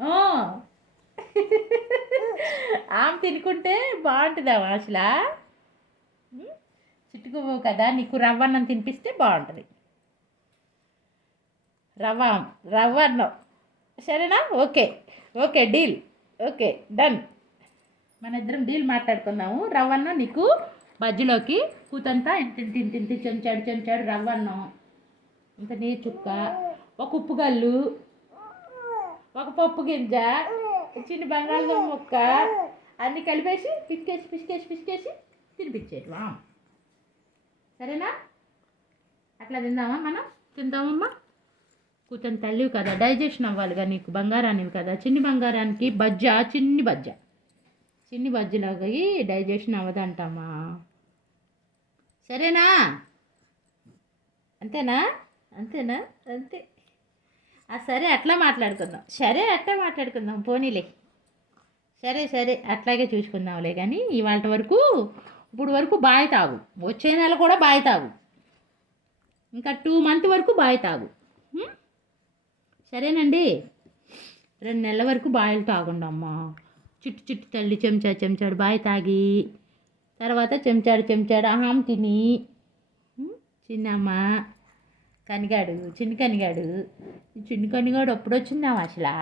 ఆ. ఆమె తినుకుంటే బాగుంటుందా అసలు? చిట్టుకుపోవు కదా, నీకు రవ్వన్నం తినిపిస్తే బాగుంటుంది. రవ్వ రవ్వ అన్నం. సరేనా? Okay. Okay, deal. Okay, done. మన ఇద్దరం డీల్ మాట్లాడుకుందాము. రవ్వన్నం నీకు బజ్జీలోకి కూతంతా ఇంత ఇంత ఇంత ఇంత చెంచాడు చెంచాడు రవ్వన్నం, ఇంత నీరు చుక్క, ఒక ఉప్పు గల్లు, ఒక పప్పు గింజ, చిన్న బంగాళదుంప ముక్క అన్నీ కలిపేసి పిసికేసి పిసికేసి పిసికేసి తినిపించేది. సరేనా? అట్లా తిందామా మనం? తిందామమ్మా. కూర్చొని తల్లివి కదా, డైజెషన్ అవ్వాలిగా నీకు, బంగారానివి కదా. చిన్ని బంగారానికి బజ్జ, చిన్ని బజ్జలాగా డైజెషన్ అవ్వదంటమ్మా. సరేనా? అంతేనా? అంతేనా? అంతే. సరే, అట్లా మాట్లాడుకుందాం. పోనీలే. సరే సరే, అట్లాగే చూసుకుందాంలే. కానీ ఇవాళ వరకు, ఇప్పుడు వరకు బాయ్ తాగు. వచ్చే నెల కూడా బాయ్ తాగు. ఇంకా 2 months వరకు బాయ్ తాగు. సరేనండి? 2 నెలల వరకు బాయిలు తాగుండి అమ్మ. చిట్టు చిట్టు తల్లి చెంచాడు బాయ్ తాగి, తర్వాత చెంచాడు ఆహాం తిని. చిన్నమ్మ కనిగాడు, చిన్ని కనిగాడు. ఈ చిన్ని కనిగాడు ఎప్పుడు వచ్చిందాం అసలు?